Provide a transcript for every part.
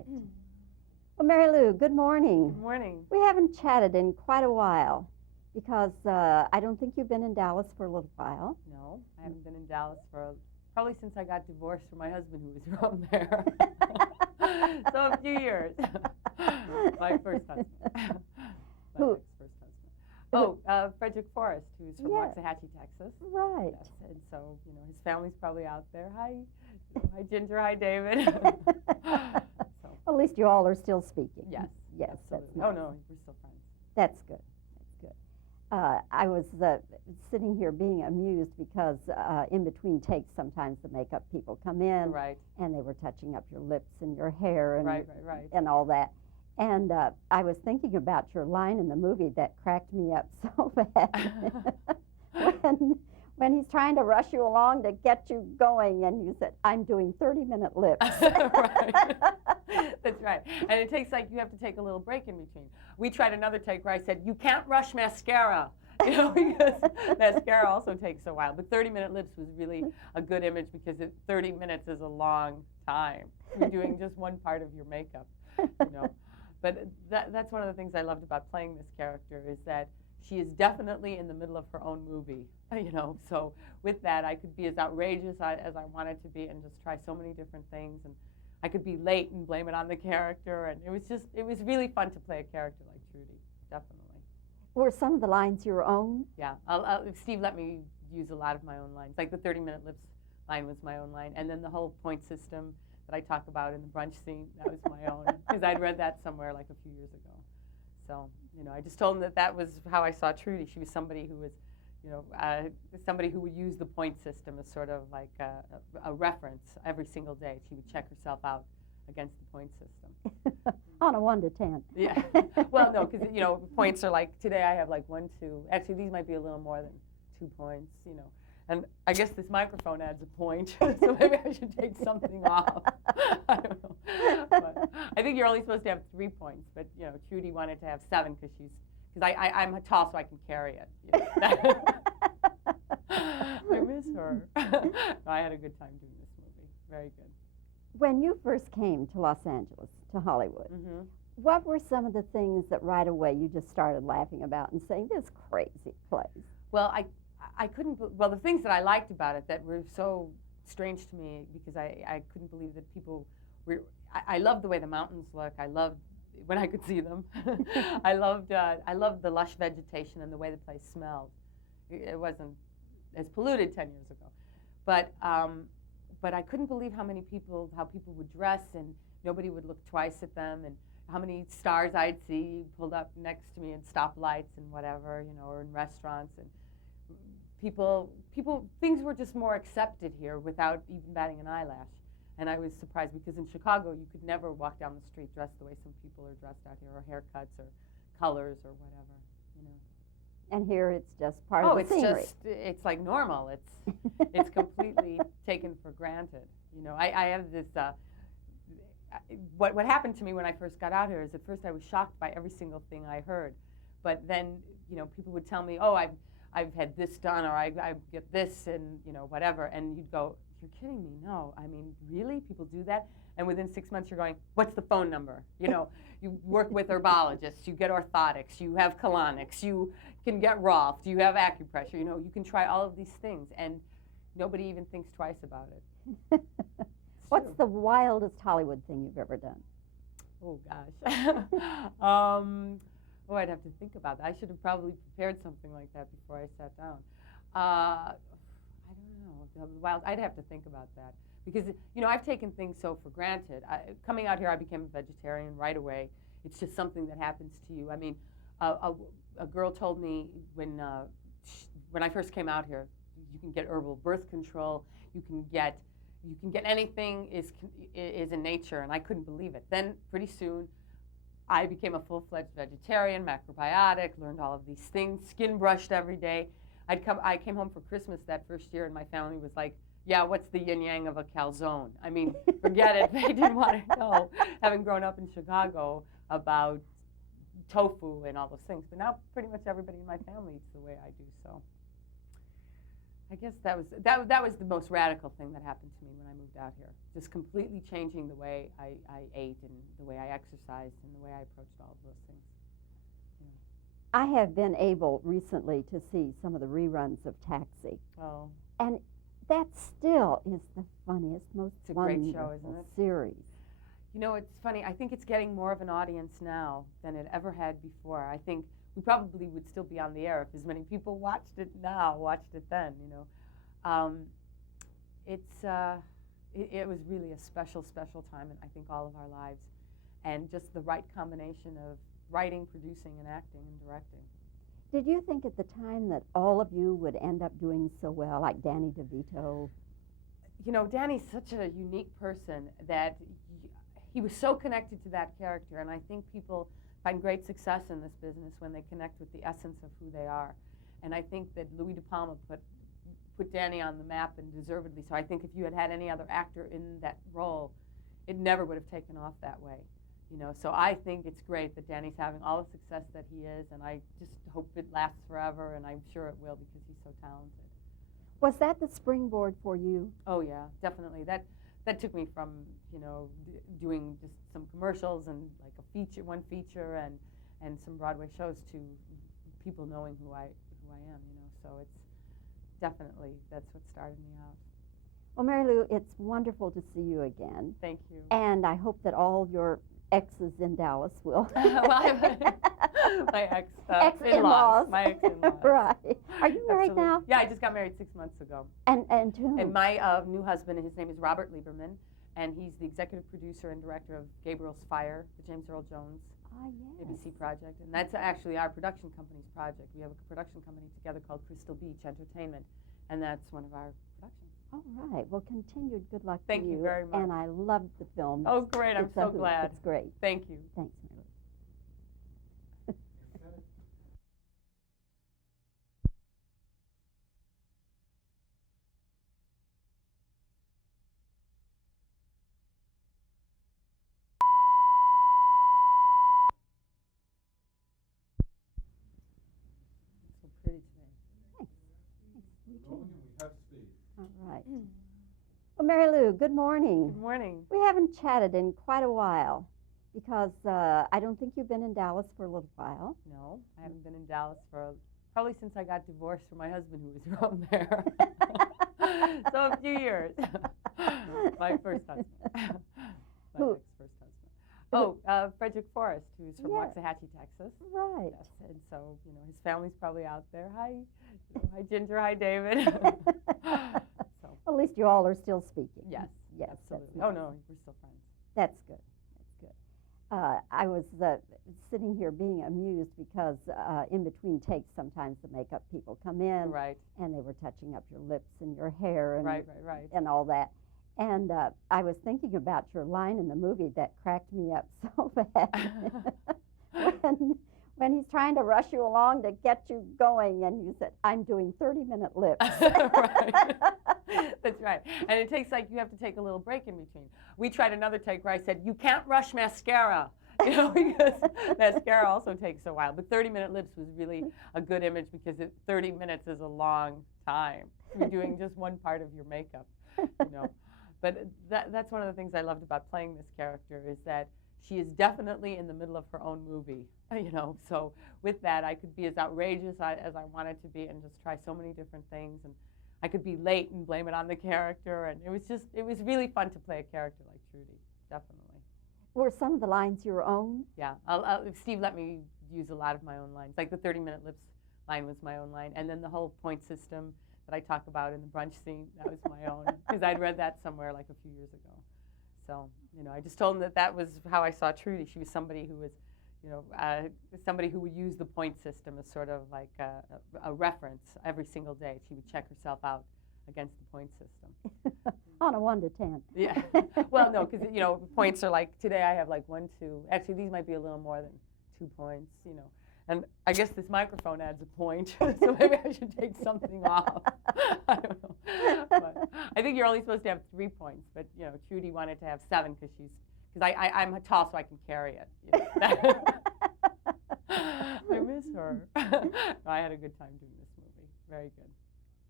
right. Well, Marilu, good morning. Good morning. We haven't chatted in quite a while because I don't think you've been in Dallas for a little while. No, I haven't been in Dallas for probably since I got divorced from my husband, who was from there. So a few years. My first husband. Who? Ex-first husband. Oh, Frederick Forrest, who's from Waxahachie, Texas. Right. Yes, and so, his family's probably out there. Hi, hi Ginger, hi David. So, At least you all are still speaking. yes. Yes, Absolutely. that's nice. Oh, no, we're still friends. That's good. That's good. I was sitting here being amused because in between takes, sometimes the makeup people come in, Right. and they were touching up your lips and your hair and Right. and all that. And I was thinking about your line in the movie that cracked me up so bad. when he's trying to rush you along to get you going, and you said, "I'm doing 30-minute lips." Right. That's right. And it takes you have to take a little break in between. We tried another take where I said, "You can't rush mascara," because mascara also takes a while. But 30-minute lips was really a good image because 30 minutes is a long time. You're doing just one part of your makeup, But that's one of the things I loved about playing this character is that she is definitely in the middle of her own movie, So with that, I could be as outrageous as I wanted to be and just try so many different things. And I could be late and blame it on the character. And it was really fun to play a character like Trudy, definitely. Were some of the lines your own? Yeah. Steve let me use a lot of my own lines. Like the 30-minute lips line was my own line. And then the whole point system that I talk about in the brunch scene, that was my own. Because I'd read that somewhere like a few years ago. So, I just told him that was how I saw Trudy. She was somebody who was, somebody who would use the point system as sort of like a reference every single day. She would check herself out against the point system. On a 1 to 10. Yeah. Well, no, because, points are like, today I have like 1, 2. Actually, these might be a little more than 2 points, And I guess this microphone adds a point, so maybe I should take something off. I don't know. But I think you're only supposed to have 3 points, but, Trudy wanted to have 7 because I'm tall, so I can carry it. I miss her. I had a good time doing this movie. Very good. When you first came to Los Angeles, to Hollywood, what were some of the things that right away you just started laughing about and saying, this crazy place? Well, I couldn't, the things that I liked about it that were so strange to me because I couldn't believe that people were, I loved the way the mountains look. I loved when I could see them. I loved the lush vegetation and the way the place smelled. It wasn't as polluted 10 years ago. But I couldn't believe how people would dress and nobody would look twice at them and how many stars I'd see pulled up next to me in stoplights and whatever, or in restaurants. And things were just more accepted here without even batting an eyelash. And I was surprised because in Chicago, you could never walk down the street dressed the way some people are dressed out here, or haircuts or colors or whatever, And here it's just part of the scenery. It's like normal. It's completely taken for granted. I have this, what happened to me when I first got out here is at first I was shocked by every single thing I heard. But then, people would tell me, oh, I've had this done, or I get this and, whatever. And you'd go, you're kidding me. No, I mean, really? People do that? And within 6 months, you're going, what's the phone number? You work with herbologists, you get orthotics, you have colonics, you can get Rolf, you have acupressure, you can try all of these things. And nobody even thinks twice about it. What's the wildest Hollywood thing you've ever done? Oh, gosh. I'd have to think about that. I should have probably prepared something like that before I sat down. I don't know. I'd have to think about that. Because, I've taken things so for granted. Coming out here, I became a vegetarian right away. It's just something that happens to you. I mean, a girl told me when I first came out here, you can get herbal birth control, you can get anything is in nature, and I couldn't believe it. Then pretty soon, I became a full-fledged vegetarian, macrobiotic, learned all of these things, skin brushed every day. I came home for Christmas that first year, and my family was like, yeah, what's the yin-yang of a calzone? I mean, forget it. They didn't want to know, having grown up in Chicago, about tofu and all those things. But now pretty much everybody in my family eats the way I do, so I guess that was the most radical thing that happened to me when I moved out here. Just completely changing the way I ate and the way I exercised and the way I approached all of those things. I have been able recently to see some of the reruns of Taxi. Oh. And that still is the funniest, most It's a great show, wonderful isn't it? series. You know, it's funny. I think it's getting more of an audience now than it ever had before. I think we probably would still be on the air if as many people watched it then, you know. It was really a special, special time in, I think, all of our lives. And just the right combination of writing, producing, and acting and directing. Did you think at the time that all of you would end up doing so well, like Danny DeVito? You know, Danny's such a unique person that he was so connected to that character, and I think people find great success in this business when they connect with the essence of who they are. And I think that Louis De Palma put Danny on the map, and deservedly so. I think if you had had any other actor in that role, it never would have taken off that way. You know, so I think it's great that Danny's having all the success that he is, and I just hope it lasts forever, and I'm sure it will because he's so talented. Was that the springboard for you? Oh yeah, definitely. That took me from, you know, doing just some commercials and like one feature and some Broadway shows to people knowing who I am, you know. So it's definitely, that's what started me out. Well, Marilu, it's wonderful to see you again. Thank you. And I hope that all your exes in Dallas will. My ex-in-laws. My ex-in-laws. Right. Are you married Absolutely. now? Yeah, I just got married 6 months ago. And to whom? And my new husband, his name is Robert Lieberman, and he's the executive producer and director of Gabriel's Fire, the James Earl Jones yes. ABC project. And that's actually our production company's project. We have a production company together called Crystal Beach Entertainment, and that's one of our productions. All right. Well, continued good luck Thank to you. you very much. And I loved the film. Oh, great. I'm so glad. It's great. Thank you. Thanks, Marilu. So pretty today. Thanks. You too. Rolling and we have speed. All right. Well, Marilu, good morning. Good morning. We haven't chatted in quite a while because I don't think you've been in Dallas for a little while. No, I haven't been in Dallas for probably since I got divorced from my husband, who was from there. So a few years. My first husband. Who? Ex-first husband. Oh, Frederick Forrest, who's from Yes. Waxahachie, Texas. Right. Yes, and so, you know, his family's probably out there. Hi, hi Ginger, hi David. So, At least you all are still speaking. yes, Yes. absolutely. That's Oh nice. no, we're still friends. That's good. That's good. I was sitting here being amused because in between takes, sometimes the makeup people come in Right, and they were touching up your lips and your hair and right. and all that. And I was thinking about your line in the movie that cracked me up so bad. when he's trying to rush you along to get you going, and you said, "I'm doing 30-minute lips." Right. That's right. And it takes you have to take a little break in between. We tried another take where I said, "You can't rush mascara," you know, because mascara also takes a while. But 30-minute lips was really a good image because 30 minutes is a long time. You're doing just one part of your makeup, you know. But that's one of the things I loved about playing this character is that she is definitely in the middle of her own movie, you know. So with that, I could be as outrageous as I wanted to be and just try so many different things. And I could be late and blame it on the character. And it was really fun to play a character like Trudy, definitely. Were some of the lines your own? Yeah, Steve let me use a lot of my own lines. Like the 30-minute lips line was my own line. And then the whole point system that I talk about in the brunch scene, that was my own. Because I'd read that somewhere like a few years ago. So, you know, I just told him that was how I saw Trudy. She was somebody who was, you know, somebody who would use the point system as sort of like a reference every single day. She would check herself out against the point system. On a 1 to 10. Yeah. Well, no, because, you know, points are like, today I have like 1, 2. Actually, these might be a little more than 2 points, you know. And I guess this microphone adds a point, so maybe I should take something off. I don't know. But I think you're only supposed to have 3 points, but, you know, Trudy wanted to have 7 because I'm tall, so I can carry it. You know? I miss her. No, I had a good time doing this movie. Very good.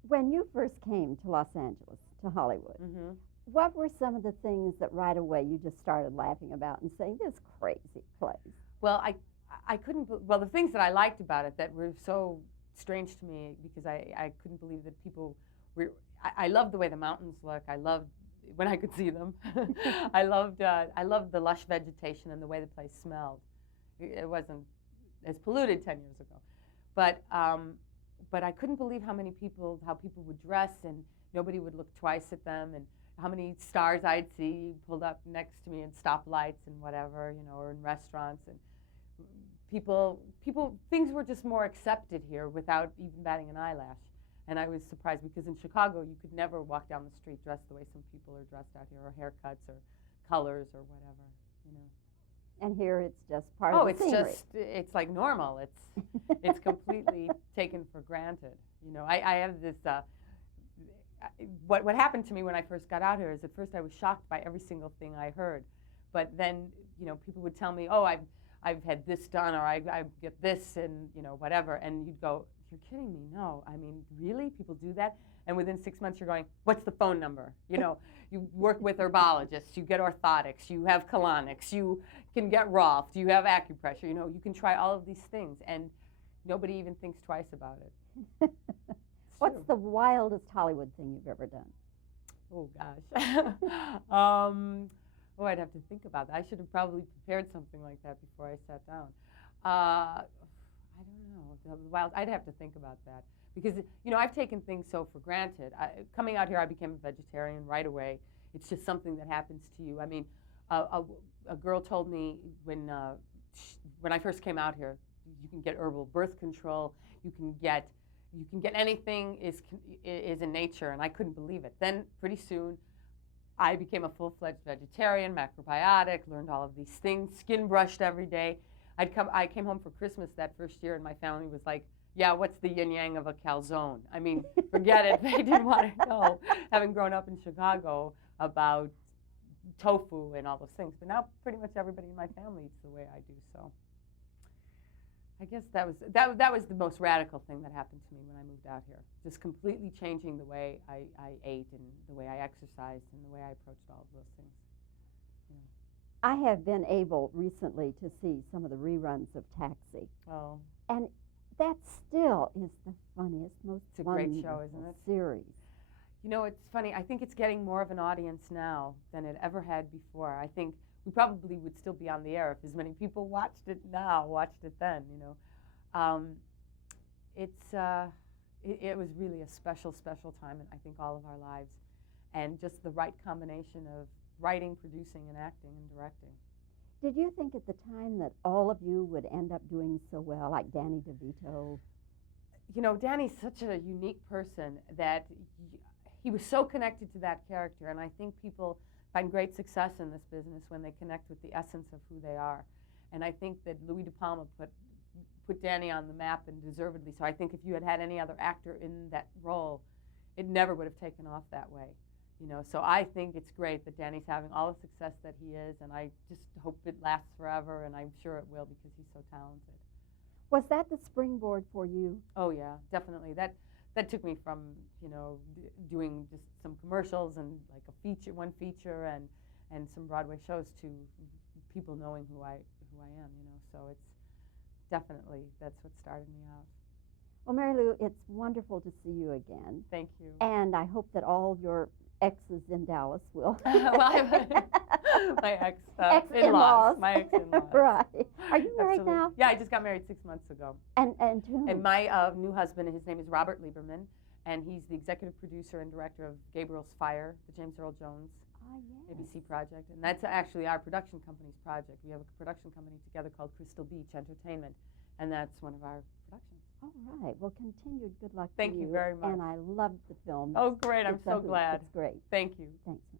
When you first came to Los Angeles, to Hollywood, Hmm. what were some of the things that right away you just started laughing about and saying, this crazy place? Well, I couldn't. Well, the things that I liked about it that were so strange to me because I couldn't believe that people were. I loved the way the mountains look. I loved when I could see them. I loved the lush vegetation and the way the place smelled. It wasn't as polluted 10 years ago, but I couldn't believe how people would dress and nobody would look twice at them, and how many stars I'd see pulled up next to me in stoplights and whatever, or in restaurants, and things were just more accepted here without even batting an eyelash. And I was surprised because in Chicago you could never walk down the street dressed the way some people are dressed out here, or haircuts or colors or whatever. And here it's just part Oh, of the scenery. it's like normal. It's completely taken for granted. I have this. What happened to me when I first got out here is at first I was shocked by every single thing I heard, but then people would tell me, oh, I've had this done, or I get this, and whatever, and you'd go, you're kidding me? No, I mean, really? People do that? And within 6 months you're going, what's the phone number? You work with herbologists, you get orthotics, you have colonics, you can get Rolf, you have acupressure, you can try all of these things, and nobody even thinks twice about it. What's the wildest Hollywood thing you've ever done? Oh, gosh. I'd have to think about that. I should have probably prepared something like that before I sat down. I don't know. I'd have to think about that. Because, I've taken things so for granted. Coming out here, I became a vegetarian right away. It's just something that happens to you. I mean, a girl told me when I first came out here, you can get herbal birth control, you can get anything is in nature, and I couldn't believe it. Then pretty soon, I became a full-fledged vegetarian, macrobiotic, learned all of these things, skin brushed every day. I came home for Christmas that first year, and my family was like, yeah, what's the yin-yang of a calzone? I mean, forget it. They didn't want to know, having grown up in Chicago, about tofu and all those things. But now pretty much everybody in my family eats the way I do, so. I guess that was the most radical thing that happened to me when I moved out here. Just completely changing the way I ate and the way I exercised and the way I approached all of those things. I have been able recently to see some of the reruns of Taxi. Oh. And that still is the funniest, most It's a great show, isn't it? Series. It's funny. I think it's getting more of an audience now than it ever had before. I think we probably would still be on the air if as many people watched it then. It was really a special time in, I think, all of our lives, and just the right combination of writing, producing, and acting and directing. Did you think at the time that all of you would end up doing so well, like Danny DeVito? Danny's such a unique person that he was so connected to that character, and I think people find great success in this business when they connect with the essence of who they are. And I think that Louis De Palma put Danny on the map, and deservedly so. I think if you had any other actor in that role, it never would have taken off that way. So I think it's great that Danny's having all the success that he is, and I just hope it lasts forever, and I'm sure it will because he's so talented. Was that the springboard for you? Oh yeah, definitely. That took me from, doing just some commercials and like one feature and some Broadway shows to people knowing who I am, So it's definitely, that's what started me out. Well, Marilu, it's wonderful to see you again. Thank you. And I hope that all your exes in Dallas will. Well, my ex-in-laws. My ex-in-laws. Right. Are you married Absolutely. now? Yeah, I just got married 6 months ago. And to whom? And my new husband, his name is Robert Lieberman, and he's the executive producer and director of Gabriel's Fire, the James Earl Jones yes. ABC project. And that's actually our production company's project. We have a production company together called Crystal Beach Entertainment, and that's one of our productions. All right. Well, continued good luck Thank to you very much. And I loved the film. Oh, great. I'm so glad. It's great. Thank you. Thanks.